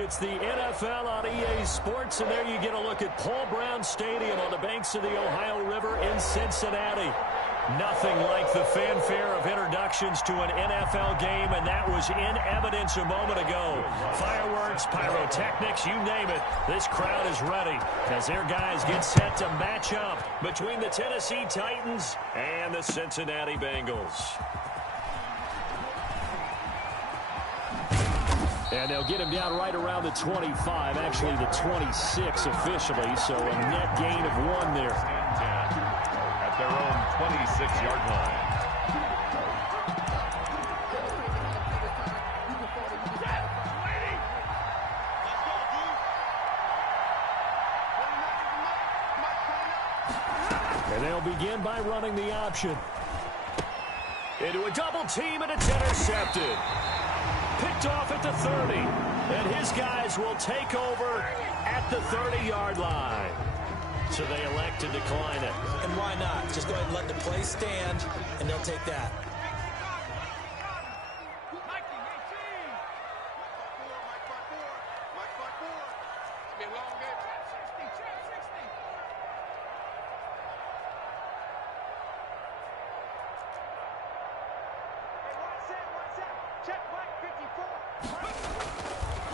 It's the NFL on EA Sports, and there you get a look at Paul Brown Stadium on the banks of the Ohio River in Cincinnati. Nothing like the fanfare of introductions to an NFL game, and that was in evidence a moment ago. Fireworks, pyrotechnics, you name it. This crowd is ready as their guys get set to match up between the Tennessee Titans and the Cincinnati Bengals. And they'll get him down right around the 25, actually the 26 officially, so a net gain of 1 there. At their own 26-yard line. And they'll begin by running the option. Into a double team, and it's intercepted. Picked off at the 30, and his guys will take over at the 30-yard line. So they elect to decline it. And why not? Just go ahead and let the play stand, and they'll take that.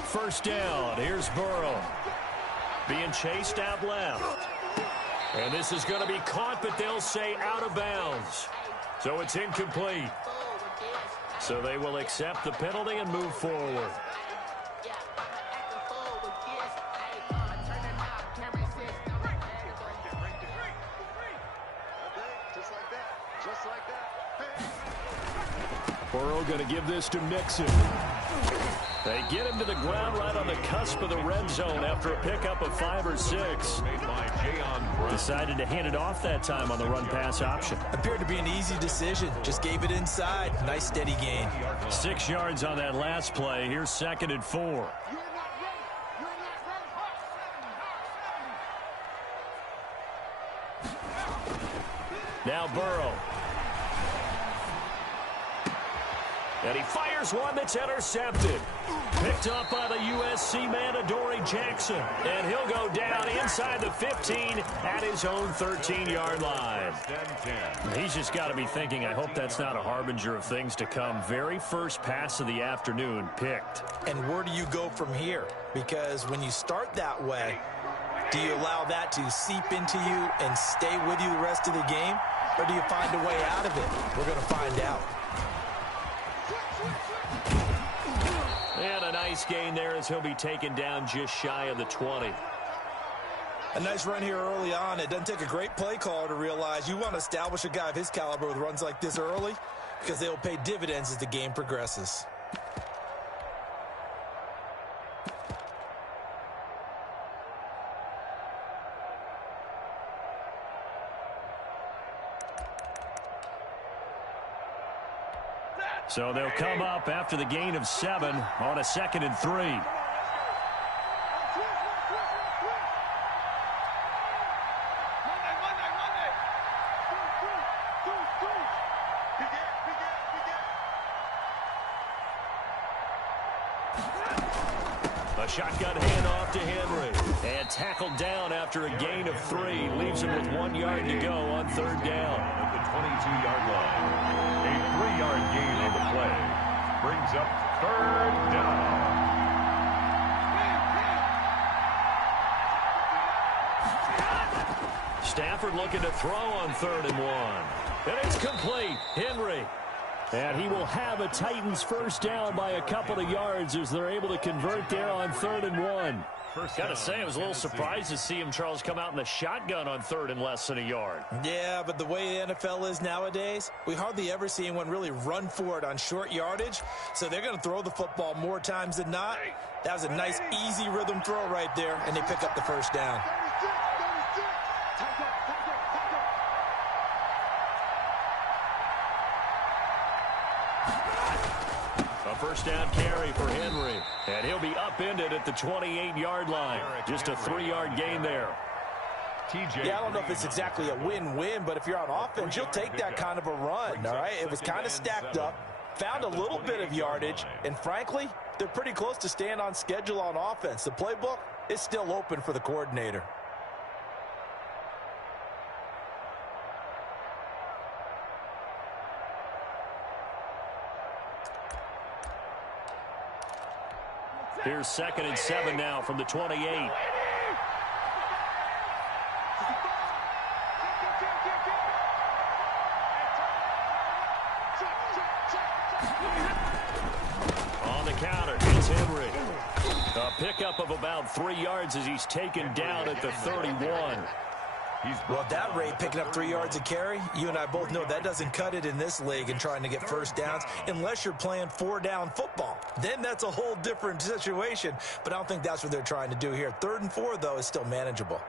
First down. Here's Burrow. Being chased out left. And this is going to be caught, but they'll say out of bounds. So it's incomplete. So they will accept the penalty and move forward. Burrow going to give this to Mixon. They get him to the ground right on the cusp of the red zone after a pickup of 5 or 6. Decided to hand it off that time on the run-pass option. Appeared to be an easy decision. Just gave it inside. Nice steady gain. 6 yards on that last play. Here's 2nd and 4. Now Burrow. And he fires one that's intercepted. Picked up by the USC man, Adoree Jackson. And he'll go down inside the 15 at his own 13-yard line. He's just got to be thinking, I hope that's not a harbinger of things to come. Very first pass of the afternoon picked. And where do you go from here? Because when you start that way, do you allow that to seep into you and stay with you the rest of the game? Or do you find a way out of it? We're going to find out. And a nice gain there as he'll be taken down just shy of the 20. A nice run here early on. It doesn't take a great play caller to realize you want to establish a guy of his caliber with runs like this early because they will pay dividends as the game progresses. So they'll come up after the gain of 7 on a 2nd and 3. A shotgun handoff to Henry. And tackled down after a gain of 3. Leaves him with 1 yard to go on 3rd down. At the 22-yard line. A 3-yard gain on the play. Brings up 3rd down. Stafford looking to throw on 3rd and 1. And it's complete. Henry. And he will have a Titans first down by a couple of yards as they're able to convert there on 3rd and 1. Got to say, I was a little surprised to see him, Charles, come out in the shotgun on 3rd and less than a yard. Yeah, but the way the NFL is nowadays, we hardly ever see anyone really run for it on short yardage. So they're going to throw the football more times than not. That was a nice, easy rhythm throw right there, and they pick up the first down. First down carry for Henry. And he'll be upended at the 28-yard line. Just a 3-yard gain there. Yeah, I don't know if it's exactly a win-win, but if you're on offense, you'll take that kind of a run, all right? It was kind of stacked up, found a little bit of yardage, and frankly, they're pretty close to staying on schedule on offense. The playbook is still open for the coordinator. Here's 2nd and 7 now from the 28. On the counter, it's Henry. A pickup of about 3 yards as he's taken down at the 31. Well, at that rate, picking up 3 yards a carry, you and I both know that doesn't cut it in this league and trying to get first downs unless you're playing 4-down football. Then that's a whole different situation, but I don't think that's what they're trying to do here. 3rd and 4, though, is still manageable.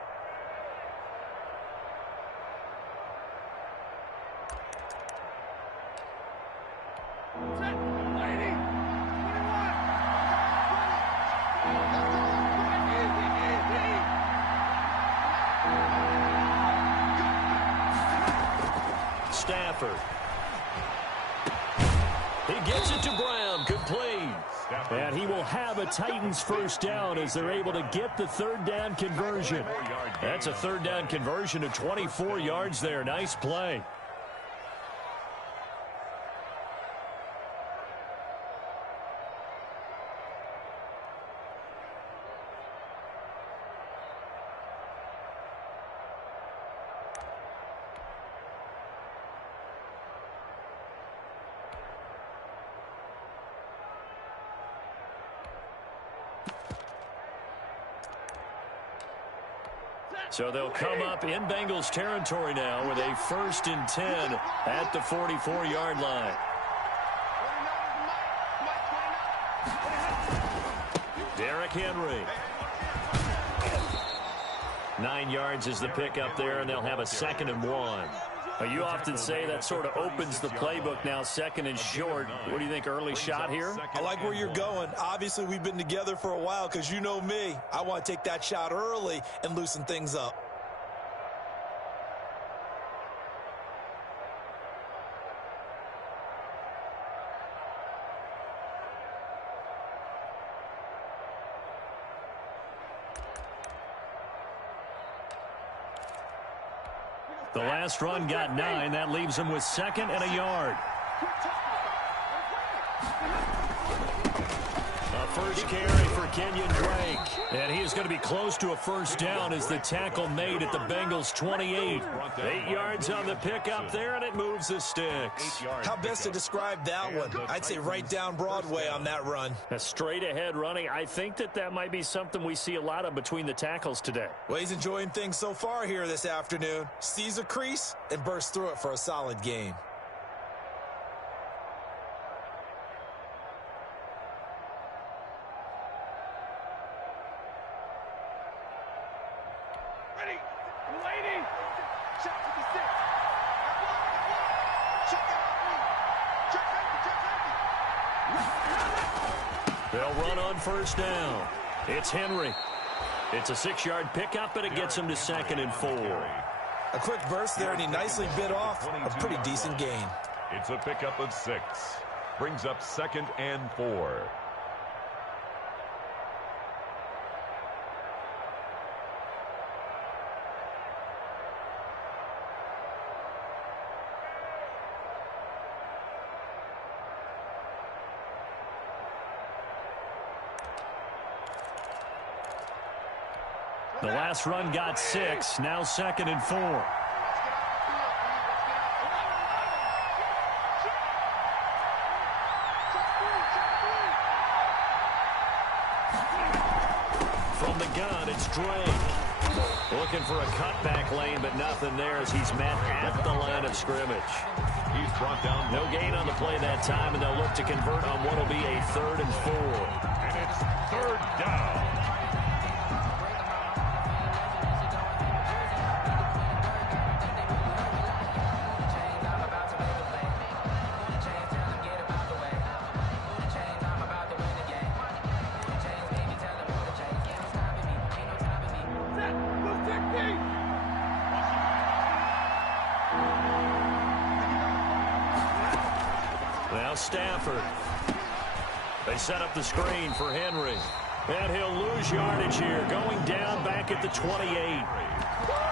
Stafford. He gets it to Brown. Complete. And he will have a Titans first down as they're able to get the 3rd down conversion. That's a 3rd down conversion of 24 yards there. Nice play. So they'll come up in Bengals territory now with a 1st and 10 at the 44-yard line. Derrick Henry. 9 yards is the pickup there, and they'll have a 2nd and 1. You often say that sort of opens the playbook now, 2nd and short. What do you think, early shot here? I like where you're going. Obviously, we've been together for a while because you know me. I want to take that shot early and loosen things up. The last run got 9. That leaves him with 2nd and a yard. A first carry for Kenyon Drake. And he is going to be close to a first down as the tackle made at the Bengals 28. 8 yards on the pickup there, and it moves the sticks. How best to describe that one? I'd say right down Broadway on that run. A straight ahead running. I think that might be something we see a lot of between the tackles today. Well, he's enjoying things so far here this afternoon. Sees a crease and bursts through it for a solid gain. They'll run on first down. It's Henry. It's a 6-yard pickup, and it gets him to 2nd and 4. A quick burst there, and he nicely bit off a pretty decent gain. It's a pickup of 6. Brings up 2nd and 4. The last run got 6. Now 2nd and 4. From the gun, it's Drake. Looking for a cutback lane, but nothing there as he's met at the line of scrimmage. He's brought down. No gain on the play that time, and they'll look to convert on what will be a 3rd and 4. And it's 3rd down. Now Stafford. They set up the screen for Henry. And he'll lose yardage here, going down back at the 28.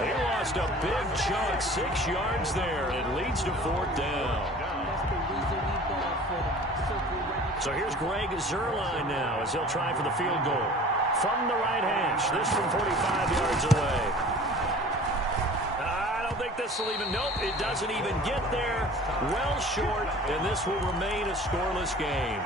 He lost a big chunk, 6 yards there. It leads to 4th down. So here's Greg Zuerlein now as he'll try for the field goal. From the right hash, this from 45 yards away. I don't think this will even, nope, it doesn't even get there. Well short, and this will remain a scoreless game.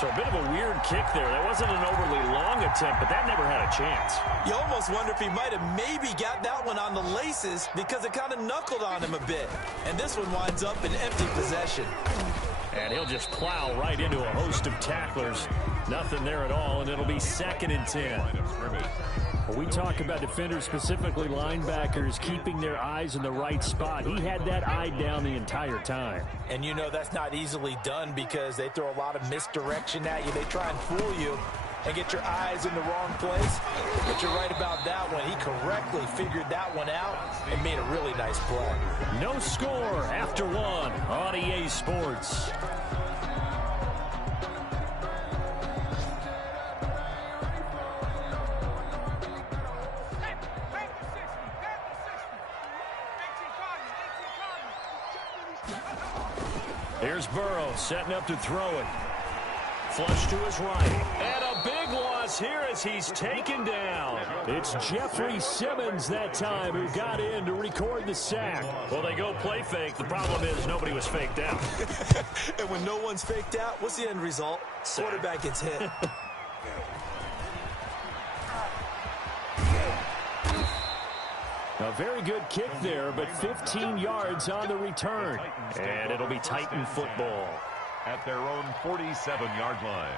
So a bit of a weird kick there. That wasn't an overly long attempt, but that never had a chance. You almost wonder if he might have maybe got that one on the laces because it kind of knuckled on him a bit. And this one winds up in empty possession. And he'll just plow right into a host of tacklers. Nothing there at all, and it'll be 2nd and 10. Well, we talk about defenders, specifically linebackers, keeping their eyes in the right spot. He had that eye down the entire time. And you know that's not easily done because they throw a lot of misdirection at you. They try and fool you and get your eyes in the wrong place. But you're right about that one. He correctly figured that one out and made a really nice play. No score after 1 on EA Sports. Here's Burrow setting up to throw it. Flush to his right. And a big loss here as he's taken down. It's Jeffrey Simmons that time who got in to record the sack. Well, they go play fake. The problem is nobody was faked out. And when no one's faked out, what's the end result? Quarterback gets hit. A very good kick there, but 15 yards on the return. And it'll be Titan football. At their own 47-yard line.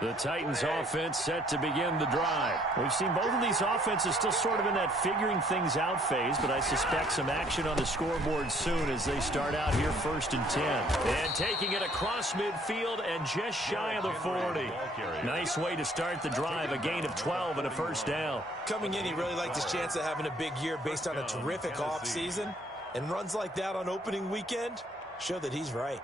The Titans offense set to begin the drive. We've seen both of these offenses still sort of in that figuring things out phase, but I suspect some action on the scoreboard soon as they start out here 1st and 10. And taking it across midfield and just shy of the 40. Nice way to start the drive, a gain of 12 and a 1st down. Coming in, he really liked his chance of having a big year based on a terrific offseason. And runs like that on opening weekend show that he's right.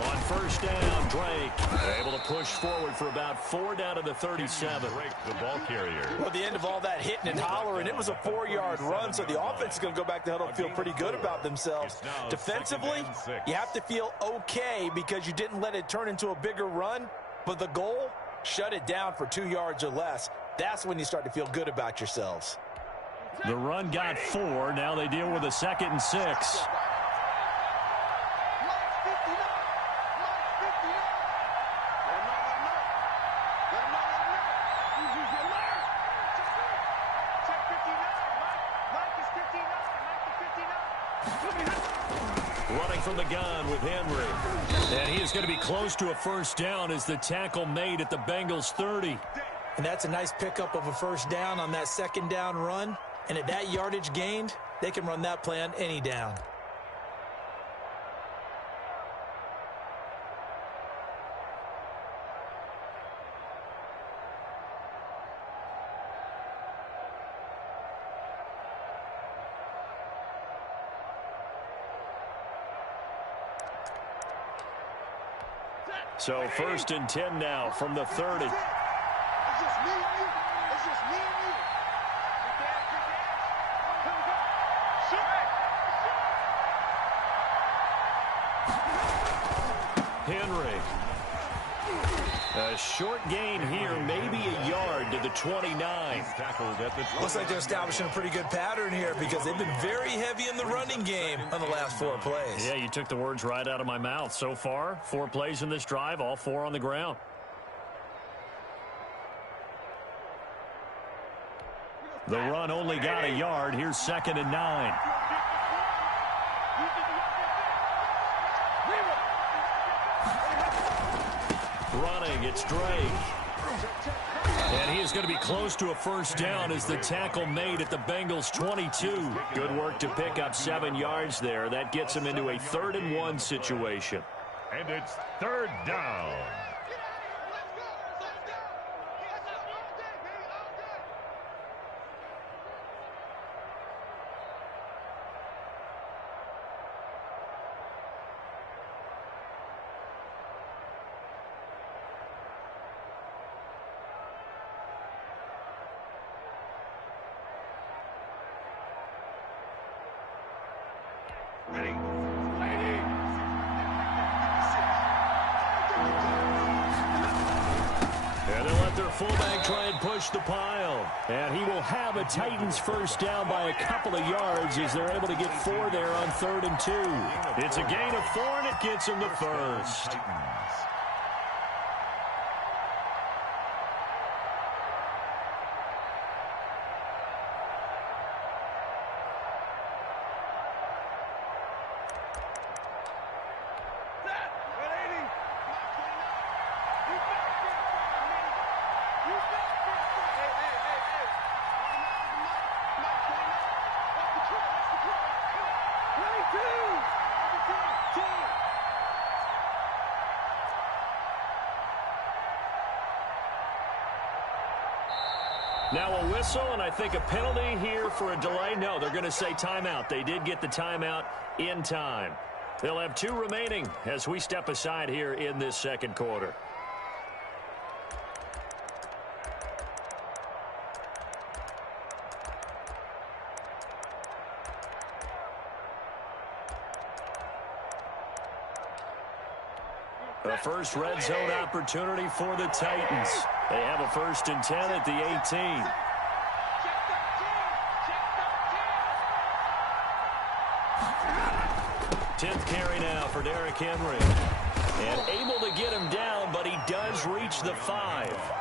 On 1st down, Drake able to push forward for about 4 down to the 37. Drake, the ball carrier. Well, the end of all that hitting and hollering, it was a 4-yard run, so the offense is going to go back to huddle and feel pretty good about themselves. Defensively, you have to feel okay because you didn't let it turn into a bigger run, but the goal, shut it down for 2 yards or less. That's when you start to feel good about yourselves. The run got 4. Now they deal with a 2nd and 6. Running from the gun with Henry. And he is going to be close to a 1st down as the tackle made at the Bengals 30. And that's a nice pickup of a 1st down on that 2nd down run. And at that yardage gained, they can run that play on any down. So 1st and 10 now from the 30. Henry. A short gain here, maybe a yard to the 29. Looks like they're establishing a pretty good pattern here because they've been very heavy in the running game on the last 4 plays. Yeah, you took the words right out of my mouth. So far, 4 plays in this drive, all 4 on the ground. The run only got a yard. Here's 2nd and 9. running. It's Drake. And he is going to be close to a first down as the tackle made at the Bengals' 22. Good work to pick up 7 yards there. That gets him into a 3rd-and-1 situation. And it's 3rd down. Fullback try and push the pile. And he will have a Titans first down by a couple of yards as they're able to get 4 there on 3rd and 2. It's a gain of 4, and it gets him the first. Now a whistle, and I think a penalty here for a delay. No, they're going to say timeout. They did get the timeout in time. They'll have 2 remaining as we step aside here in this 2nd quarter. The first red zone opportunity for the Titans. They have a 1st and 10 at the 18. Tenth carry now for Derrick Henry. And able to get him down, but he does reach the 5.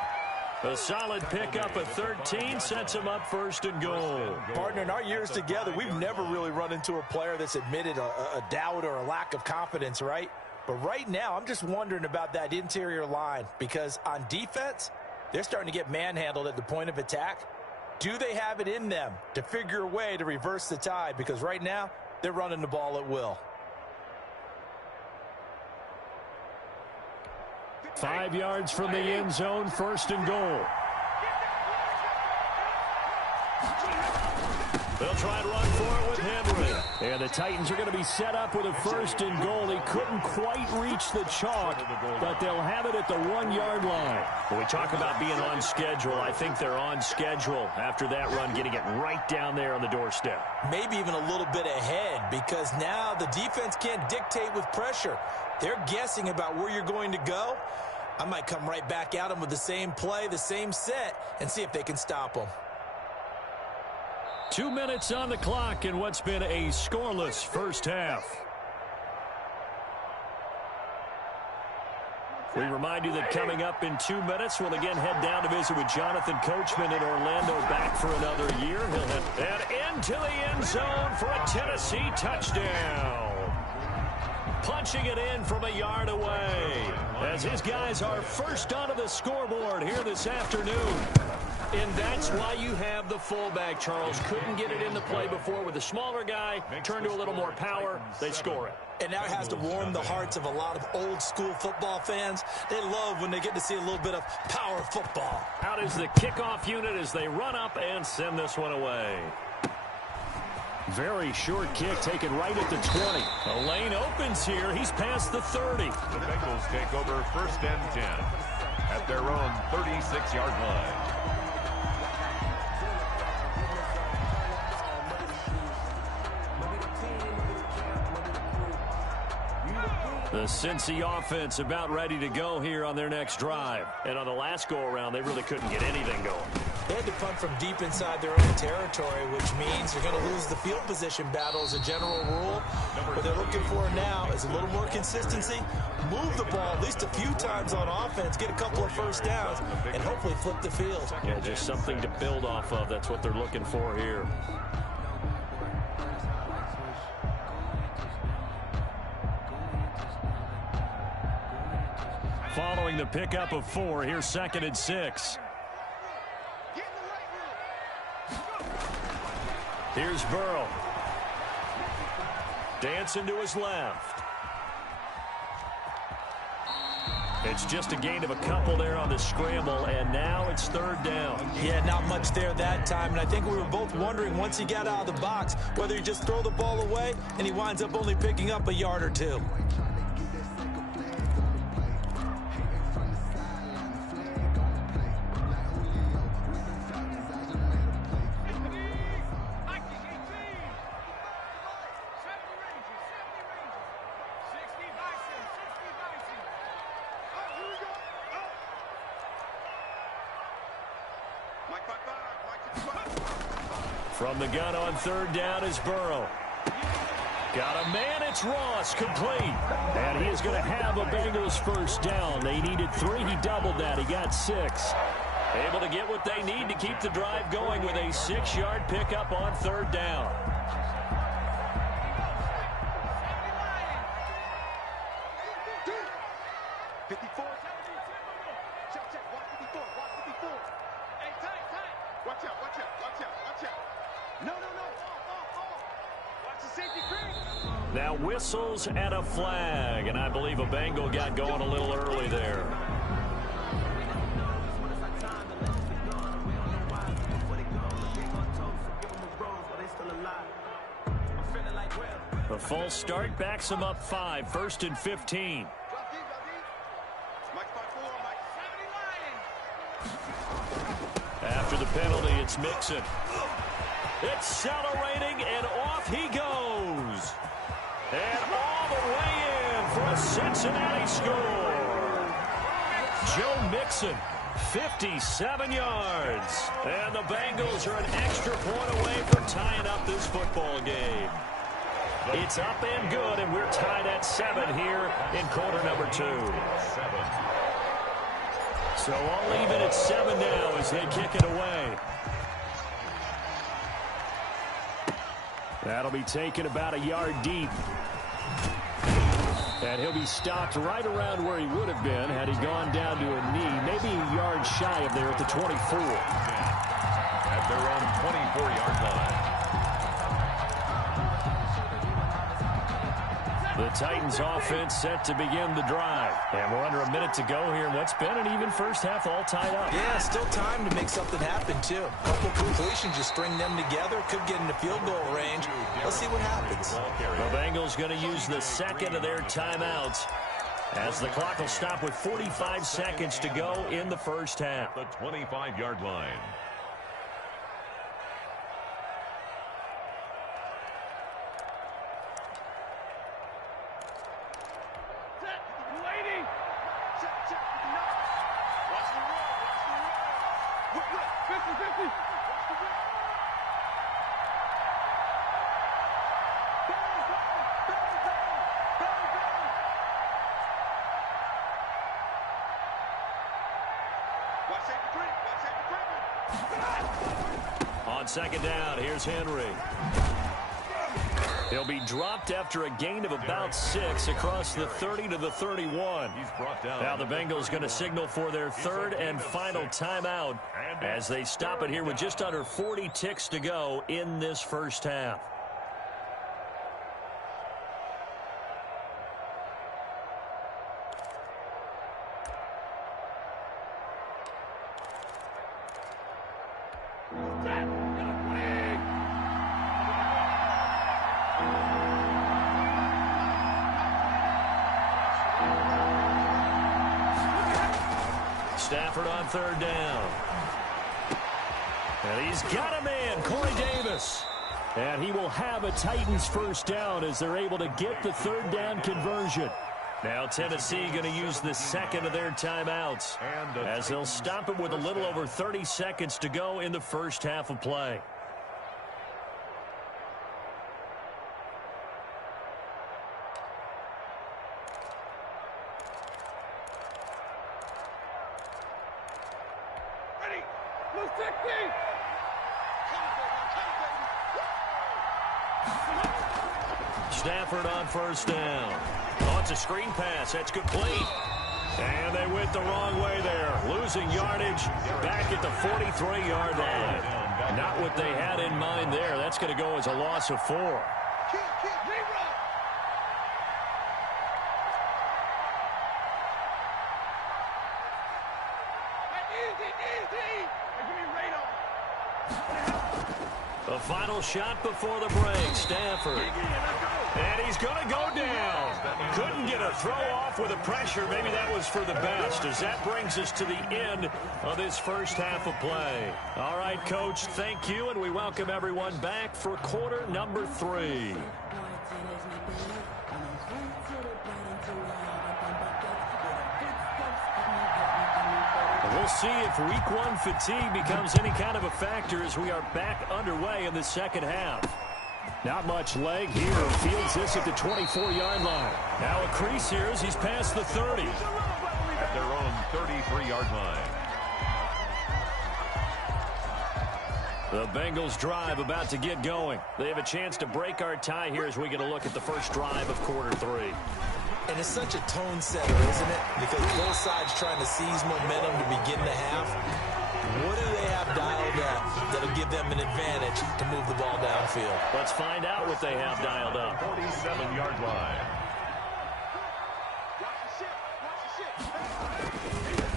A solid pickup of 13 sets him up 1st and goal. Partner, in our years together, we've never really run into a player that's admitted a doubt or a lack of confidence, right? But right now, I'm just wondering about that interior line because on defense, they're starting to get manhandled at the point of attack. Do they have it in them to figure a way to reverse the tide? Because right now, they're running the ball at will. 5 yards from the end zone, 1st and goal. They'll try and run for it with Henry. And the Titans are going to be set up with a 1st and goal. He couldn't quite reach the chalk, but they'll have it at the 1-yard line. When we talk about being on schedule, I think they're on schedule after that run, getting it right down there on the doorstep. Maybe even a little bit ahead because now the defense can't dictate with pressure. They're guessing about where you're going to go. I might come right back at them with the same play, the same set, and see if they can stop them. 2 minutes on the clock in what's been a scoreless first half. We remind you that coming up in 2 minutes, we'll again head down to visit with Jonathan Coachman in Orlando, back for another year. He'll head and into the end zone for a Tennessee touchdown. Punching it in from a yard away as his guys are first onto the scoreboard here this afternoon. And that's why you have the fullback, Charles. Couldn't get it in the play before with a smaller guy. Turn to a little more power. They score it. And now it has to warm the hearts of a lot of old-school football fans. They love when they get to see a little bit of power football. Out is the kickoff unit as they run up and send this one away. Very short kick taken right at the 20. A lane opens here. He's past the 30. The Bengals take over 1st and 10 at their own 36-yard line. The Cincy offense about ready to go here on their next drive. And on the last go-around, they really couldn't get anything going. They had to punt from deep inside their own territory, which means you're going to lose the field position battle as a general rule. What they're looking for now is a little more consistency, move the ball at least a few times on offense, get a couple of first downs, and hopefully flip the field. Yeah, just something to build off of. That's what they're looking for here. following the pickup of 4. Here's 2nd and 6. Here's Burrow. Dancing to his left. It's just a gain of a couple there on the scramble, and now it's 3rd down. Yeah, not much there that time, and I think we were both wondering once he got out of the box whether he just throw the ball away and he winds up only picking up a yard or 2. From the gun on 3rd down is Burrow. Got a man, it's Ross, complete. And he is going to have a Bengals 1st down. They needed 3, he doubled that, he got 6. Able to get what they need to keep the drive going with a 6-yard pickup on 3rd down. Now whistles and a flag, and I believe a Bengal got going a little early there. The false start backs him up 5, 1st and 15. After the penalty, it's Mixon. Accelerating, and off he goes. And all the way in for a Cincinnati score. Joe Mixon, 57 yards. And the Bengals are an extra point away from tying up this football game. It's up and good, and we're tied at 7 here in quarter number 2. So all even at 7 now as they kick it away. That'll be taken about a yard deep. And he'll be stopped right around where he would have been had he gone down to a knee, maybe a yard shy of there at the 24. At their own 24-yard line. The Titans offense set to begin the drive. And we're under a minute to go here in what's been an even first half, all tied up. Yeah, still time to make something happen, too. A couple completions, just string them together. Could get into field goal range. Let's see what happens. The Bengals going to use the 2nd of their timeouts as the clock will stop with 45 seconds to go in the first half. The 25-yard line. On 2nd down, here's Henry. He'll be dropped after a gain of about 6 across the 30 to the 31. Now the Bengals going to signal for their 3rd and final timeout as they stop it here with just under 40 ticks to go in this first half. Stafford on 3rd down. And he's got a man, Corey Davis. And he will have a Titans 1st down as they're able to get the 3rd down conversion. Now Tennessee going to use the 2nd of their timeouts as they'll stop it with a little over 30 seconds to go in the first half of play. Stafford on 1st down. Oh, it's a screen pass. That's complete. And they went the wrong way there. Losing yardage back at the 43-yard line. Not what they had in mind there. That's going to go as a loss of 4. The final shot before the break, Stafford. And he's going to go down. Couldn't get a throw off with the pressure. Maybe that was for the best, as that brings us to the end of this first half of play. All right, Coach, thank you, and we welcome everyone back for quarter number 3. We'll see if week 1 fatigue becomes any kind of a factor as we are back underway in the second half. Not much leg here. Fields this at the 24-yard line. Now a crease here as he's past the 30. At their own 33-yard line. The Bengals drive about to get going. They have a chance to break our tie here as we get a look at the first drive of quarter 3. And it's such a tone setter, isn't it? Because both sides trying to seize momentum to begin the half. What do they have dialed up that'll give them an advantage to move the ball downfield? Let's find out what they have dialed up. 47-yard line.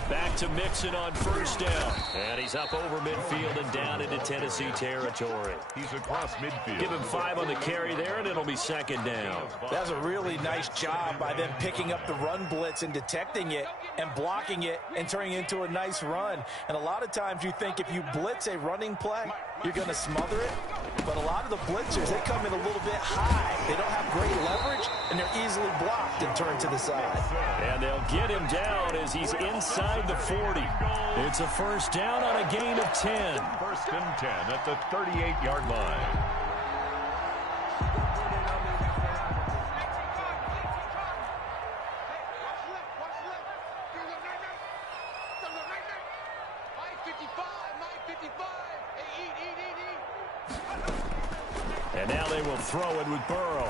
Back to Mixon on first down. And he's up over midfield and down into Tennessee territory. He's across midfield. Give him 5 on the carry there, and it'll be second down. That's a really nice job by them picking up the run blitz and detecting it and blocking it and turning it into a nice run. And a lot of times you think if you blitz a running play, you're going to smother it. But a lot of the blitzers, they come in a little bit high. They don't have great leverage, and they're easily blocked and turned to the side. And they'll get him down as he's inside the 40. It's a first down on a gain of 10. First and 10 at the 38-yard line. And now they will throw it with Burrow.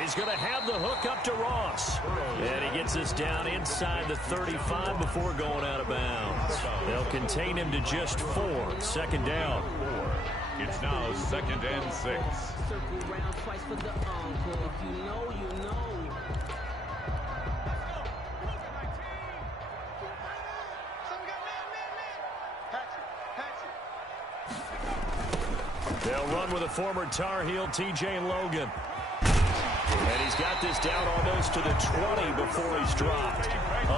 He's going to have the hook up to Ross. And he gets us down inside the 35 before going out of bounds. They'll contain him to just 4. Second down. It's now second and 6. Circle round twice for the encore. If you know, you know. They'll run with a former Tar Heel, T.J. Logan. And he's got this down almost to the 20 before he's dropped.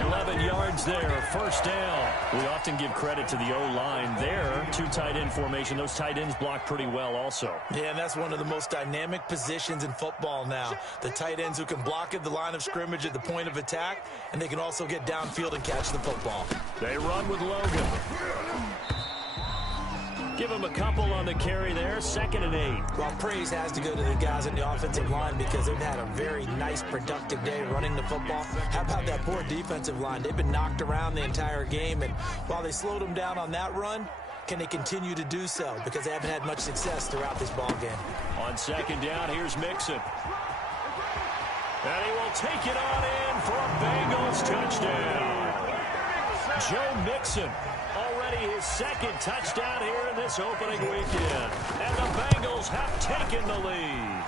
11 yards there, first down. We often give credit to the O-line there. 2 tight end formation. Those tight ends block pretty well also. Yeah, and that's one of the most dynamic positions in football now. The tight ends who can block at the line of scrimmage at the point of attack, and they can also get downfield and catch the football. They run with Logan. Give him a couple on the carry there, second and 8. Well, praise has to go to the guys in the offensive line because they've had a very nice, productive day running the football. How about that poor defensive line? They've been knocked around the entire game, and while they slowed them down on that run, can they continue to do so? Because they haven't had much success throughout this ball game. On second down, here's Mixon. And he will take it on in for a Bengals touchdown. Joe Mixon. Already his second touchdown here in this opening weekend. And the Bengals have taken the lead.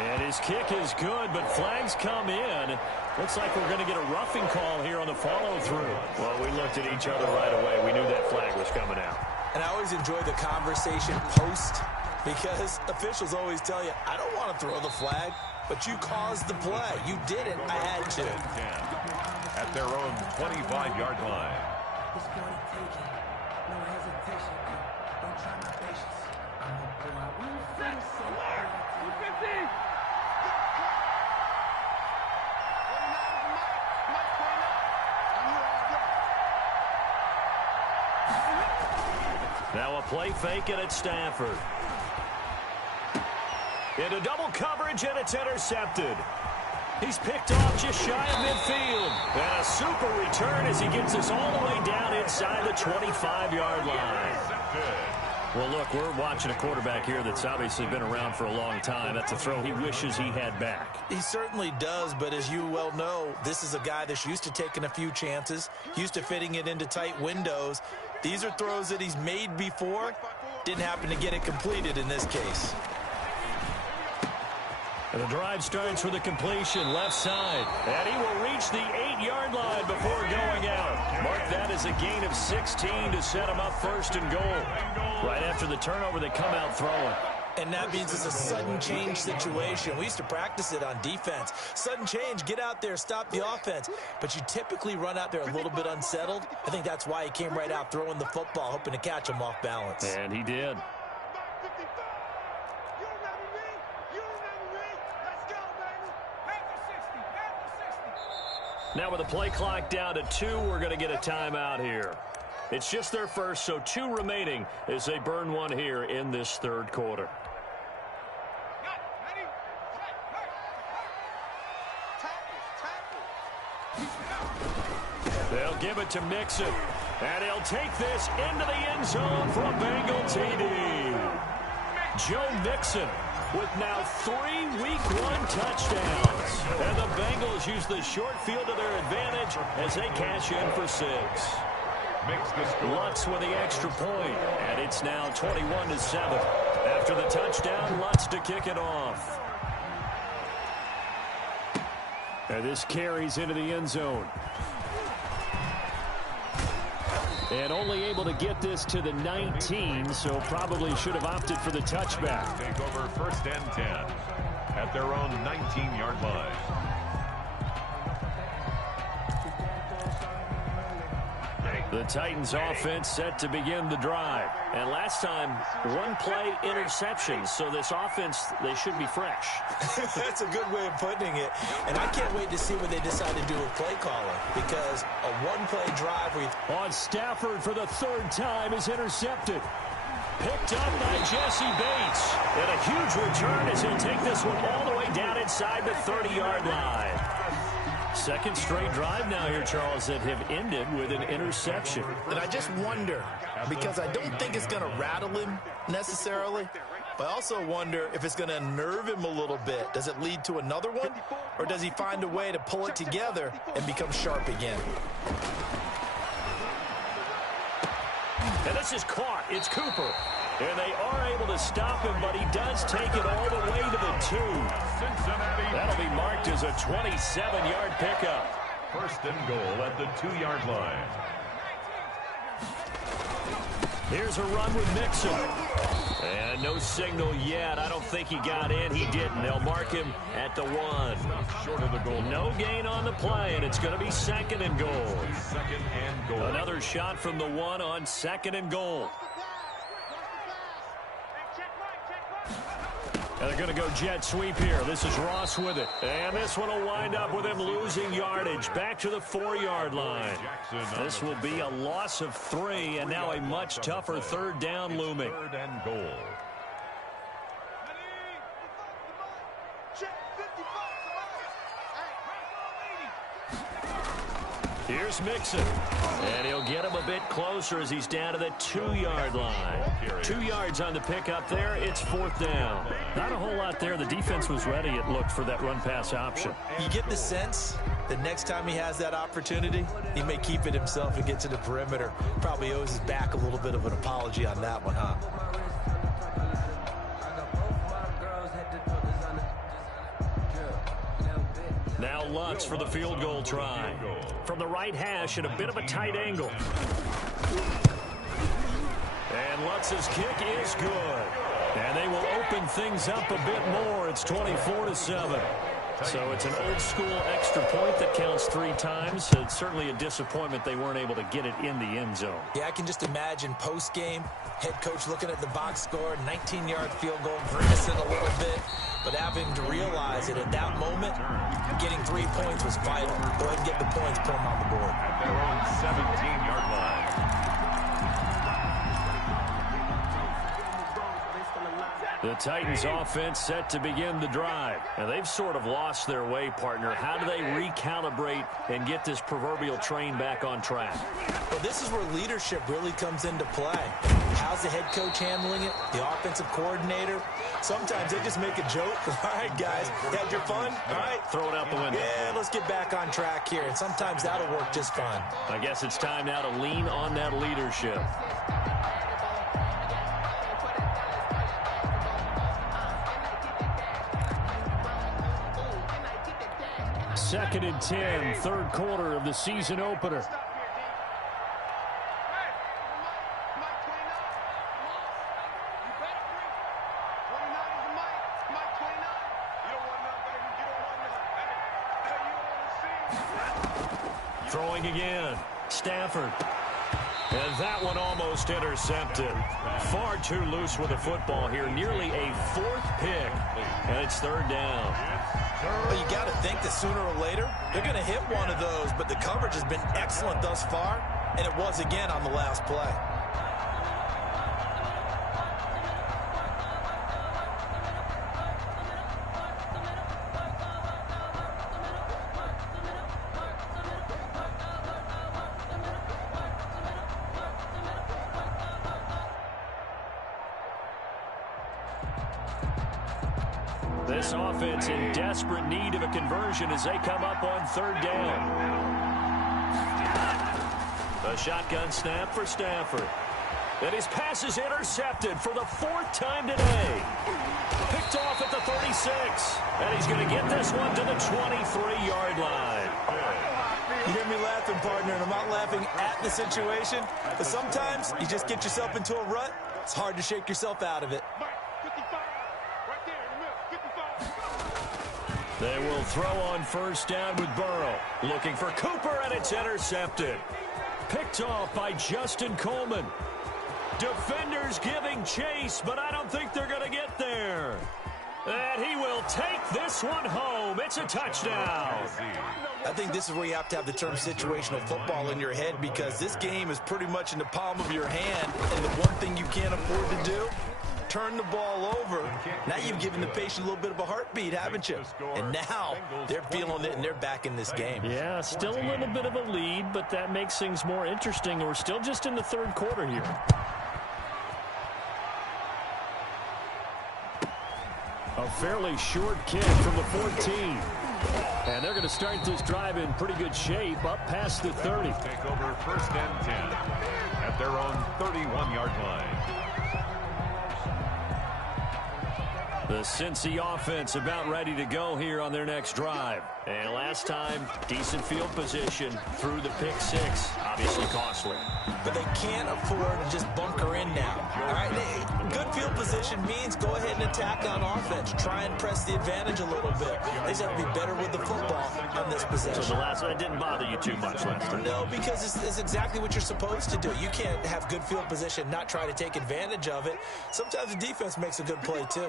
And his kick is good, but flags come in. Looks like we're going to get a roughing call here on the follow-through. Well, we looked at each other right away. We knew that flag was coming out. And I always enjoy the conversation post because officials always tell you, I don't want to throw the flag, but you caused the play. You did it. I had to. At their own 25-yard line. It's for the taking. No hesitation. Don't try my patience. I'm a boy. We fix it. Now a play fake, and it's Stafford. Into double coverage, and it's intercepted. He's picked off just shy of midfield. And a super return as he gets us all the way down inside the 25-yard line. Well, look, we're watching a quarterback here that's obviously been around for a long time. That's a throw he wishes he had back. He certainly does, but as you well know, this is a guy that's used to taking a few chances, used to fitting it into tight windows. These are throws that he's made before. Didn't happen to get it completed in this case. And the drive starts with a completion left side. And he will reach the 8-yard line before going out. Mark that as a gain of 16 to set him up first and goal. Right after the turnover, they come out throwing. And that means it's a sudden change situation. We used to practice it on defense. Sudden change, get out there, stop the offense. But you typically run out there a little bit unsettled. I think that's why he came right out throwing the football, hoping to catch him off balance. And he did. Now with the play clock down to 2, we're going to get a timeout here. It's just their first, so 2 remaining as they burn one here in this third quarter. They'll give it to Mixon, and he'll take this into the end zone for a Bengal TD. Joe Mixon with now 3 Week 1 touchdowns. And the Bengals use the short field to their advantage as they cash in for 6. Lutz with the extra point, and it's now 21-7. After the touchdown, Lutz to kick it off. And this carries into the end zone. And only able to get this to the 19, so probably should have opted for the touchback. Take over first and 10 at their own 19-yard line. The Titans offense set to begin the drive. And last time, 1-play interception. So this offense, they should be fresh. That's a good way of putting it. And I can't wait to see what they decide to do with play calling. Because a 1-play drive on Stafford for the 3rd time is intercepted. Picked up by Jesse Bates. And a huge return as he'll take this one all the way down inside the 30-yard line. Second straight drive now here, Charles, that have ended with an interception. And I just wonder, because I don't think it's going to rattle him necessarily, but I also wonder if it's going to unnerve him a little bit. Does it lead to another one, or does he find a way to pull it together and become sharp again? And this is caught. It's Cooper. And they are able to stop him, but he does take it all the way to the 2. That'll be marked as a 27-yard pickup. First and goal at the 2-yard line. Here's a run with Mixon. And no signal yet. I don't think he got in. He didn't. They'll mark him at the 1. Short of the goal. No gain on the play, and it's going to be 2nd and goal. 2nd and goal. Another shot from the 1 on 2nd and goal. And they're going to go jet sweep here. This is Ross with it. And this one will wind up with him losing yardage. Back to the 4-yard line. This will be a loss of 3, and now a much tougher 3rd down looming. 3rd and goal. Here's Mixon. And he'll get him a bit closer as he's down to the 2-yard line. 2 yards on the pickup there. It's 4th down. Not a whole lot there. The defense was ready, it looked, for that run-pass option. You get the sense that next time he has that opportunity, he may keep it himself and get to the perimeter. Probably owes his back a little bit of an apology on that one, huh? Now Lutz for the field goal try. From the right hash at a bit of a tight angle. And Lutz's kick is good. And they will open things up a bit more. It's 24-7. So it's an old-school extra point that counts 3 times. It's certainly a disappointment they weren't able to get it in the end zone. Yeah, I can just imagine post-game, head coach looking at the box score, 19-yard field goal, grimacing a little bit, but having to realize that at that moment, getting 3 points was vital. Go ahead and get the points, put them on the board. At their own 17-yard line. The Titans offense set to begin the drive. And they've sort of lost their way, partner. How do they recalibrate and get this proverbial train back on track? Well, this is where leadership really comes into play. How's the head coach handling it? The offensive coordinator? Sometimes they just make a joke. All right, guys, had your fun? All right. Throw it out the window. Yeah, let's get back on track here. And sometimes that'll work just fine. I guess it's time now to lean on that leadership. Second and 10, third quarter of the season opener. Throwing again, Stafford. And that one almost intercepted. Far too loose with the football here. Nearly a fourth pick. And it's third down. Well, you got to think that sooner or later, they're going to hit one of those. But the coverage has been excellent thus far. And it was again on the last play. This offense in desperate need of a conversion as they come up on third down. A shotgun snap for Stafford. And his pass is intercepted for the fourth time today. Picked off at the 36. And he's going to get this one to the 23-yard line. You hear me laughing, partner, and I'm not laughing at the situation. But sometimes you just get yourself into a rut. It's hard to shake yourself out of it. They will throw on first down with Burrow. Looking for Cooper, and it's intercepted. Picked off by Justin Coleman. Defenders giving chase, but I don't think they're going to get there. And he will take this one home. It's a touchdown. I think this is where you have to have the term situational football in your head, because this game is pretty much in the palm of your hand, and the one thing you can't afford to do, turn the ball over. Now you've given the patient a little bit of a heartbeat, haven't you? And now they're feeling it, and they're back in this game. Yeah, still a little bit of a lead, but that makes things more interesting. We're still just in the third quarter here. A fairly short kick from the 14. And they're going to start this drive in pretty good shape, up past the 30. Take over first and 10 at their own 31-yard line. The Cincy offense about ready to go here on their next drive. And last time, decent field position through the pick six. Obviously costly. But they can't afford to just bunker in now. All right, good field position means go ahead and attack on offense. Try and press the advantage a little bit. They just have to be better with the football on this possession. So the last one didn't bother you too much last time? No, because it's exactly what you're supposed to do. You can't have good field position, not try to take advantage of it. Sometimes the defense makes a good play, too.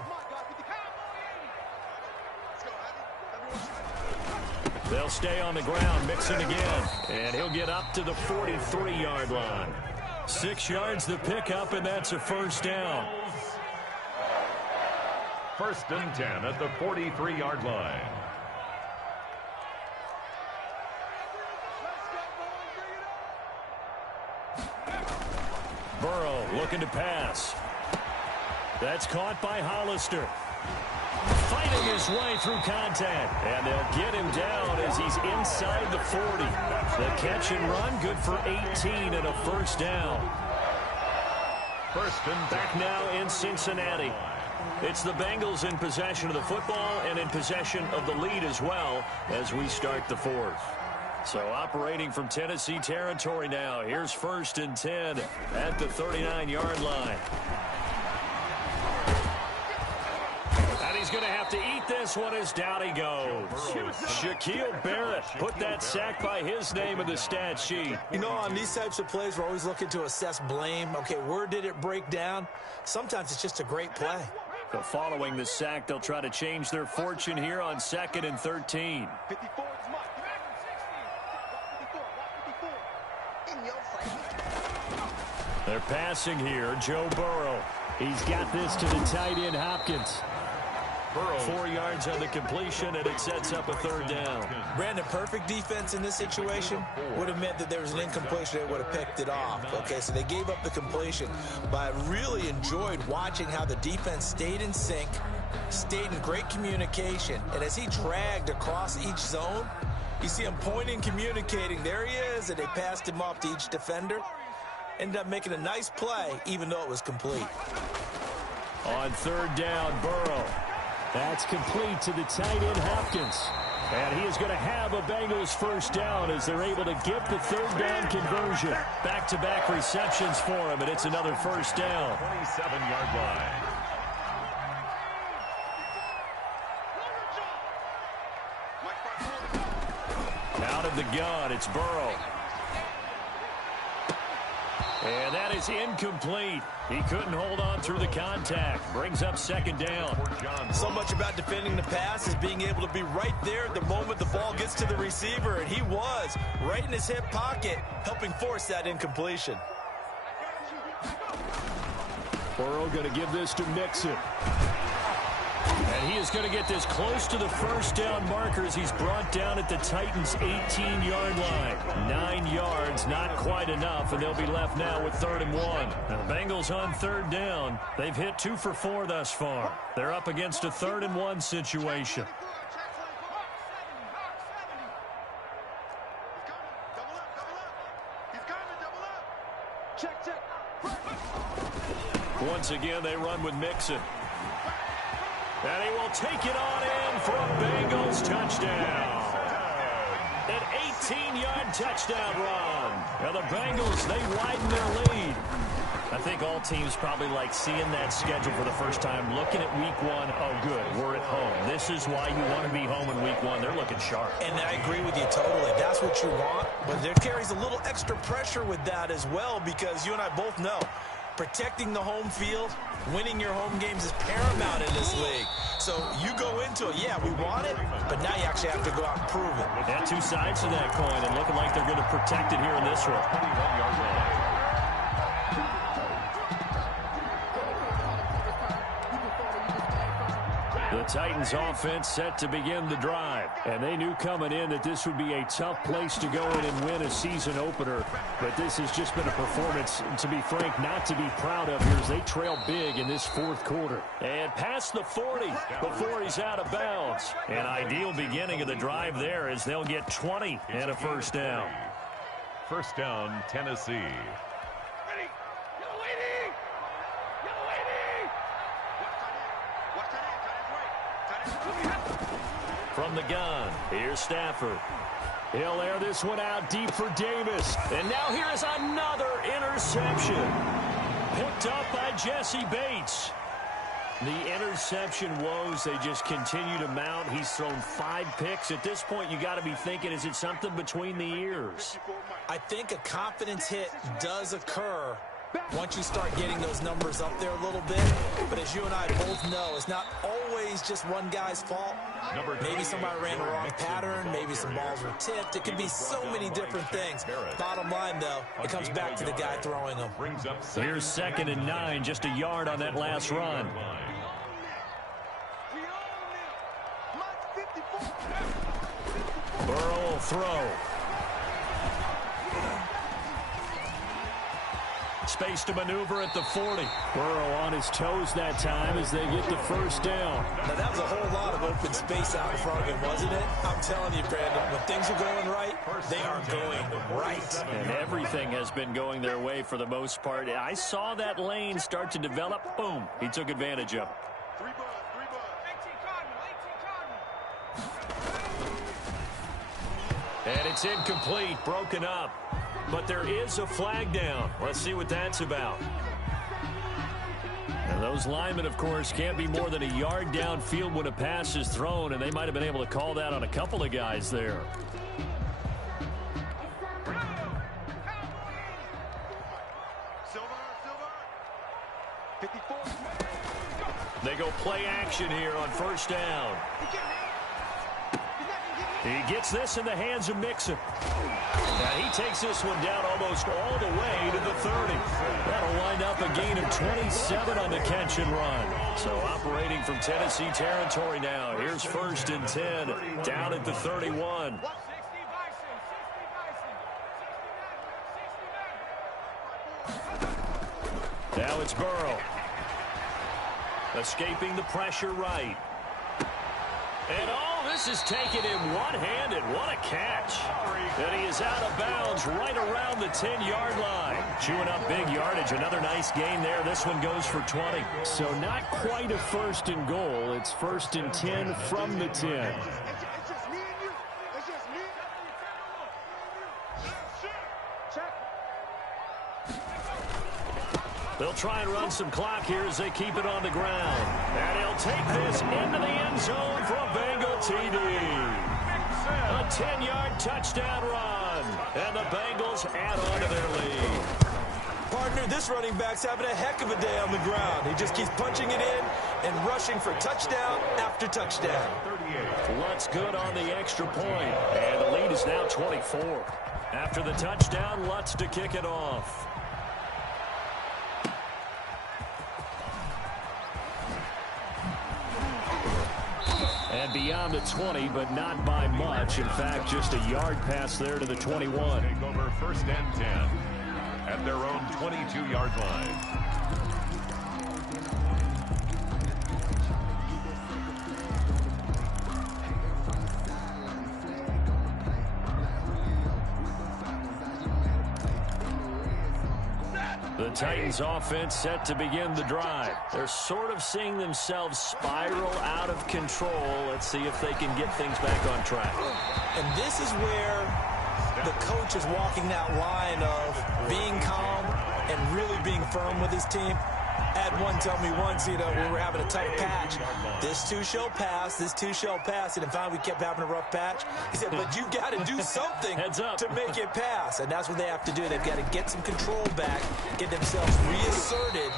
They'll stay on the ground, mixing again. And he'll get up to the 43-yard line. 6 yards the pickup, and that's a first down. First and 10 at the 43-yard line. Burrow looking to pass. That's caught by Hollister. Fighting his way through contact. And they'll get him down as he's inside the 40. The catch and run good for 18 and a first down. First and back now in Cincinnati. It's the Bengals in possession of the football and in possession of the lead as well as we start the fourth. So operating from Tennessee territory now. Here's first and 10 at the 39-yard line. And he's going to have to eat this one as down he goes. Shaquille Barrett put that sack by his name in the stat sheet. You know, on these types of plays, we're always looking to assess blame. Okay, where did it break down? Sometimes it's just a great play. So following the sack, they'll try to change their fortune here on 2nd and 13. They're passing here. Joe Burrow. He's got this to the tight end, Hopkins. 4 yards on the completion, and it sets up a 3rd down. Brandon, perfect defense in this situation would have meant that there was an incompletion. They would have picked it off. Okay, so they gave up the completion. But I really enjoyed watching how the defense stayed in sync, stayed in great communication. And as he dragged across each zone, you see him pointing, communicating. There he is, and they passed him off to each defender. Ended up making a nice play, even though it was complete. On 3rd down, Burrow. That's complete to the tight end, Hopkins. And he is going to have a Bengals 1st down as they're able to get the 3rd down conversion. Back-to-back receptions for him, and it's another 1st down. 27-yard line. Out of the gun, it's Burrow. And that is incomplete. He couldn't hold on through the contact. Brings up 2nd down. So much about defending the pass is being able to be right there at the moment the ball gets to the receiver, and he was right in his hip pocket, helping force that incompletion. Burrow going to give this to Mixon. And he is going to get this close to the 1st down marker as he's brought down at the Titans' 18-yard line. 9 yards, not quite enough, and they'll be left now with 3rd and 1. Now the Bengals on 3rd down. They've hit 2 for 4 thus far. They're up against a 3rd and 1 situation. Once again, they run with Mixon. And he will take it on in for a Bengals touchdown. An 18-yard touchdown run. Now the Bengals, they widen their lead. I think all teams probably like seeing that schedule for the first time, looking at week 1. Oh, good, we're at home. This is why you want to be home in week 1. They're looking sharp. And I agree with you totally. That's what you want. But there carries a little extra pressure with that as well, because you and I both know protecting the home field, winning your home games is paramount in this league. So you go into it, yeah, we want it, but now you actually have to go out and prove it. Yeah, 2 sides to that coin, and looking like they're going to protect it here in this one. 21-yard line. The Titans offense set to begin the drive. And they knew coming in that this would be a tough place to go in and win a season opener. But this has just been a performance, to be frank, not to be proud of here as they trail big in this 4th quarter. And past the 40 before he's out of bounds. An ideal beginning of the drive there as they'll get 20 and a 1st down. 1st down, Tennessee. From the gun, here's Stafford. He'll air this one out deep for Davis. And now here is another interception. Picked up by Jesse Bates. The interception woes, they just continue to mount. He's thrown 5 picks. At this point, you got to be thinking, is it something between the ears? I think a confidence hit does occur once you start getting those numbers up there a little bit. But as you and I both know, it's not always just one guy's fault. Maybe somebody ran the wrong pattern. Maybe some balls were tipped. It could be so many different things. Bottom line, though, it comes back to the guy throwing them. Here's 2nd and 9, just a yard on that last run. Burrow will throw. Space to maneuver at the 40. Burrow on his toes that time as they get the 1st down. Now, that was a whole lot of open space out in front of him, wasn't it? I'm telling you, Brandon, when things are going right, they are going right. And everything has been going their way for the most part. I saw that lane start to develop. Boom. He took advantage of it. And it's incomplete, broken up. But there is a flag down. Let's see what that's about. And those linemen, of course, can't be more than a yard downfield when a pass is thrown, and they might have been able to call that on a couple of guys there. They go play action here on 1st down. He gets this in the hands of Mixon. And he takes this one down almost all the way to the 30. That'll wind up a gain of 27 on the catch and run. So operating from Tennessee territory now. Here's 1st and 10 down at the 31. Now it's Burrow. Escaping the pressure right. And this is taken in one-handed. What a catch. And he is out of bounds right around the 10-yard line. Chewing up big yardage. Another nice gain there. This one goes for 20. So not quite a 1st and goal. It's 1st and 10 from the 10. They'll try and run some clock here as they keep it on the ground. And he'll take this into the end zone for a Bengal TD. A 10-yard touchdown run. And the Bengals add on to their lead. Partner, this running back's having a heck of a day on the ground. He just keeps punching it in and rushing for touchdown after touchdown. Lutz good on the extra point. And the lead is now 24. After the touchdown, Lutz to kick it off. And beyond the 20, but not by much. In fact, just a yard pass there to the 21. Take over 1st and 10 at their own 22-yard line. The Titans offense set to begin the drive. They're sort of seeing themselves spiral out of control. Let's see if they can get things back on track. And this is where the coach is walking that line of being calm and really being firm with his team. I had one tell me once, we were having a tough patch. This too shall pass, this too shall pass. And finally we kept having a rough patch. He said, but you got to do something to make it pass. And that's what they have to do. They've got to get some control back, get themselves reasserted,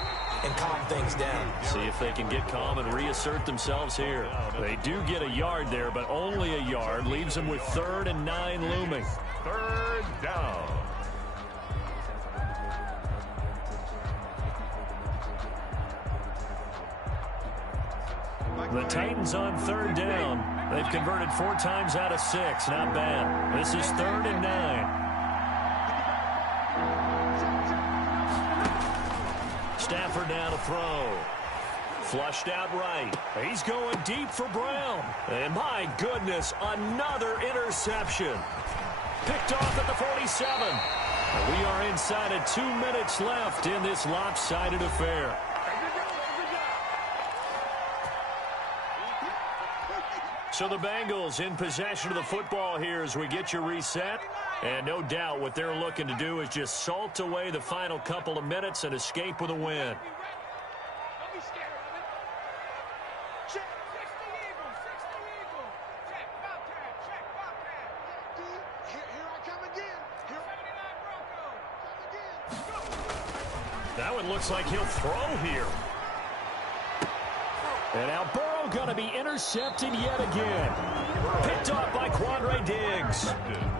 and calm things down. See if they can get calm and reassert themselves here. They do get a yard there, but only a yard. Leaves them with 3rd and 9 looming. 3rd down. The Titans on 3rd down. They've converted 4 times out of 6. Not bad. This is 3rd and 9. Stafford now to throw. Flushed out right. He's going deep for Brown. And my goodness, another interception. Picked off at the 47. We are inside of 2 minutes left in this lopsided affair. So the Bengals in possession of the football here as we get you reset. And no doubt what they're looking to do is just salt away the final couple of minutes and escape with a win. That one looks like he'll throw here. And now Burrow going to be intercepted yet again. Picked off by Quandre Diggs.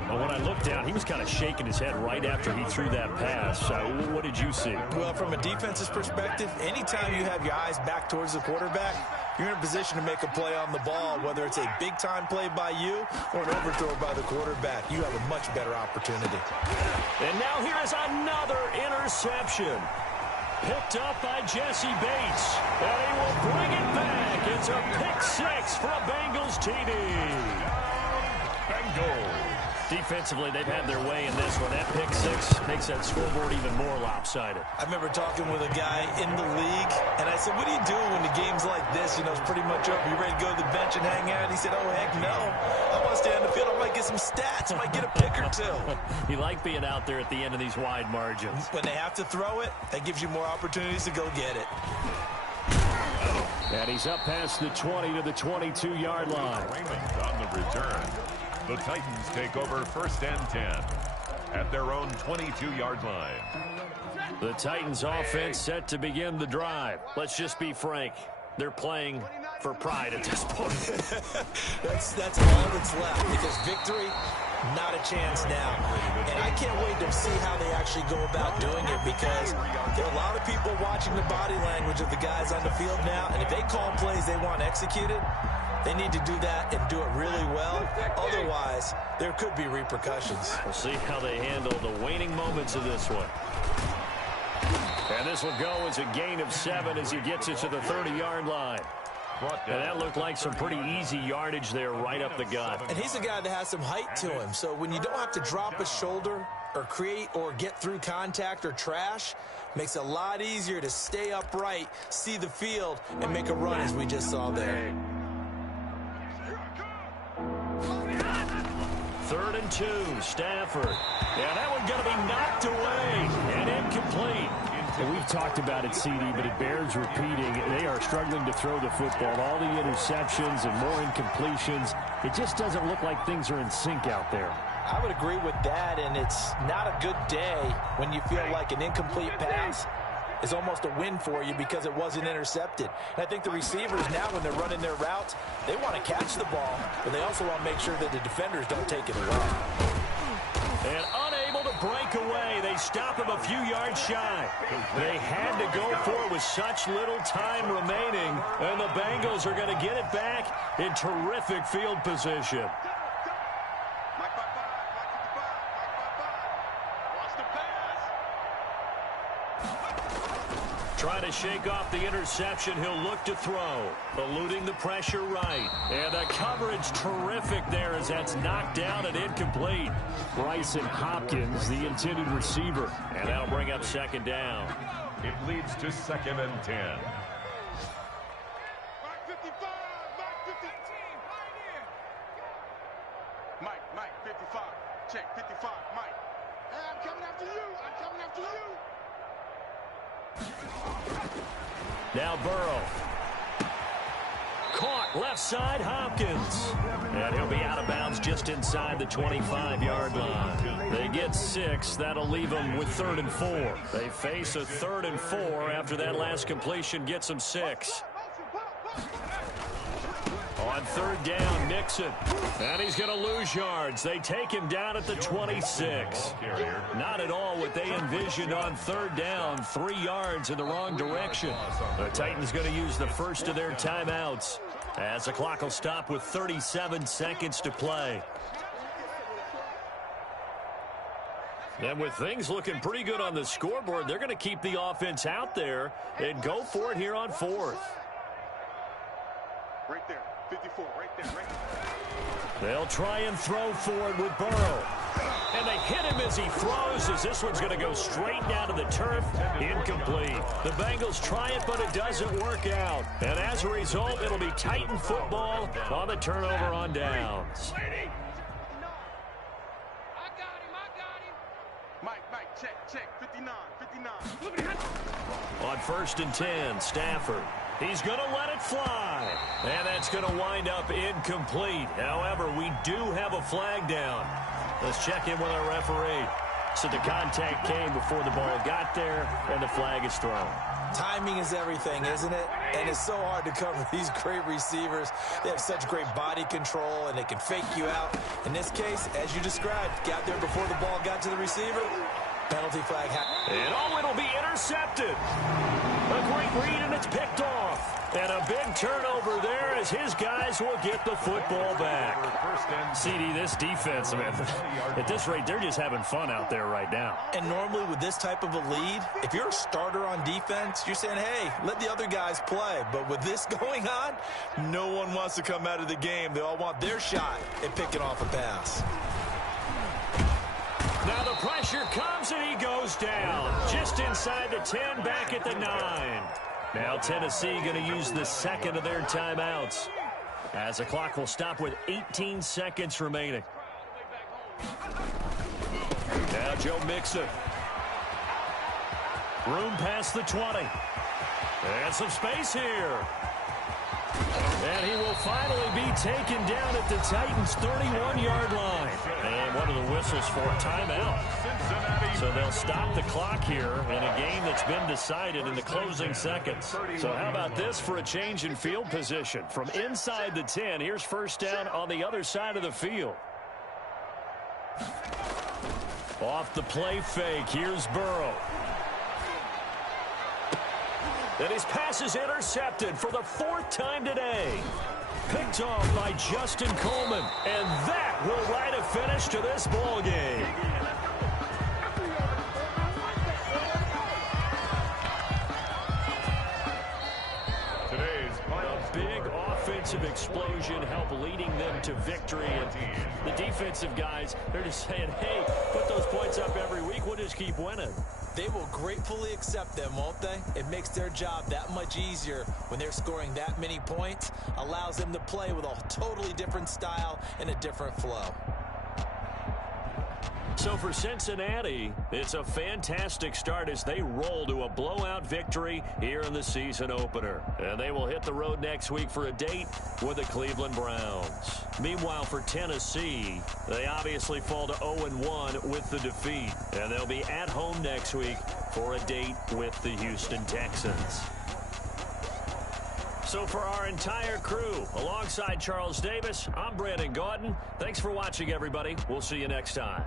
Well, when I looked down, he was kind of shaking his head right after he threw that pass. What did you see? Well, from a defense's perspective, anytime you have your eyes back towards the quarterback, you're in a position to make a play on the ball, whether it's a big-time play by you or an overthrow by the quarterback. You have a much better opportunity. And now here is another interception. Picked up by Jesse Bates. And he will bring it back. It's a pick 6 for a Bengals TD. Bengals. Defensively, they've had their way in this one. That pick 6 makes that scoreboard even more lopsided. I remember talking with a guy in the league, and I said, what do you do when the game's like this? You know, it's pretty much over. You ready to go to the bench and hang out? And he said, oh, heck no. I want to stay on the field. I might get some stats. I might get a pick or two. You like being out there at the end of these wide margins. When they have to throw it, that gives you more opportunities to go get it. And he's up past the 20 to the 22-yard line. Raymond on the return. The Titans take over 1st and 10 at their own 22-yard line. The Titans offense set to begin the drive. Let's just be frank. They're playing for pride at this point. That's all that's left, because victory, not a chance now. And I can't wait to see how they actually go about doing it, because there are a lot of people watching the body language of the guys on the field now, and if they call plays they want executed, they need to do that and do it really well. Otherwise, there could be repercussions. We'll see how they handle the waning moments of this one. And this will go as a gain of 7 as he gets it to the 30-yard line. And that looked like some pretty easy yardage there right up the gut. And he's a guy that has some height to him, so when you don't have to drop a shoulder or create or get through contact or trash, makes it a lot easier to stay upright, see the field, and make a run as we just saw there. 3rd and 2, Stafford. Yeah, that one going to be knocked away and incomplete. And we've talked about it, CD, but it bears repeating. They are struggling to throw the football. All the interceptions and more incompletions. It just doesn't look like things are in sync out there. I would agree with that, and it's not a good day when you feel like an incomplete pass is almost a win for you because it wasn't intercepted. And I think the receivers now, when they're running their routes, they want to catch the ball, but they also want to make sure that the defenders don't take it away. And unable to break away, they stop him a few yards shy. They had to go for it with such little time remaining, and the Bengals are going to get it back in terrific field position. Trying to shake off the interception, he'll look to throw. Eluding the pressure right. And the coverage terrific there as that's knocked down and incomplete. Bryson Hopkins, the intended receiver. And that'll bring up 2nd down. It leads to 2nd and 10. Mike, 55. Check, 55, Mike. Hey, I'm coming after you. I'm coming after you. Now Burrow. Caught left side, Hopkins. And he'll be out of bounds just inside the 25-yard line. They get 6. That'll leave them with 3rd and 4. They face a 3rd and 4 after that last completion gets them 6. On 3rd down, Nixon. And he's going to lose yards. They take him down at the 26. Not at all what they envisioned on 3rd down. 3 yards in the wrong direction. The Titans going to use the first of their timeouts as the clock will stop with 37 seconds to play. And with things looking pretty good on the scoreboard, they're going to keep the offense out there and go for it here on 4th. Right there. 54, right there, right there. They'll try and throw forward with Burrow. And they hit him as he throws, as this one's going to go straight down to the turf. Incomplete. The Bengals try it, but it doesn't work out. And as a result, it'll be Titan football on the turnover on downs. Mike, check, 59. On 1st and 10, Stafford. He's going to let it fly. And that's going to wind up incomplete. However, we do have a flag down. Let's check in with our referee. So the contact came before the ball got there, and the flag is thrown. Timing is everything, isn't it? And it's so hard to cover these great receivers. They have such great body control, and they can fake you out. In this case, as you described, got there before the ball got to the receiver. Penalty flag. And it'll be intercepted. A great read, and it's picked off. And a big turnover there as his guys will get the football back. CD, this defense, man, at this rate, they're just having fun out there right now. And normally with this type of a lead, if you're a starter on defense, you're saying, hey, let the other guys play. But with this going on, no one wants to come out of the game. They all want their shot at picking off a pass. Now the pressure comes, and he goes down. Just inside the 10, back at the 9. Now Tennessee going to use the second of their timeouts as the clock will stop with 18 seconds remaining. Now Joe Mixon. Room past the 20. And some space here. And he will finally be taken down at the Titans' 31-yard line. And what are the whistles for? Timeout. So they'll stop the clock here in a game that's been decided in the closing seconds. So how about this for a change in field position? From inside the 10, here's first down on the other side of the field. Off the play fake, here's Burrow. And his pass is intercepted for the 4th time today. Picked off by Justin Coleman. And that will write a finish to this ball game. A big offensive explosion helped leading them to victory. And the defensive guys, they're just saying, hey, put those points up every week. We'll just keep winning. They will gratefully accept them, won't they? It makes their job that much easier when they're scoring that many points. Allows them to play with a totally different style and a different flow. So for Cincinnati, it's a fantastic start as they roll to a blowout victory here in the season opener. And they will hit the road next week for a date with the Cleveland Browns. Meanwhile, for Tennessee, they obviously fall to 0-1 with the defeat. And they'll be at home next week for a date with the Houston Texans. So for our entire crew, alongside Charles Davis, I'm Brandon Gaudin. Thanks for watching, everybody. We'll see you next time.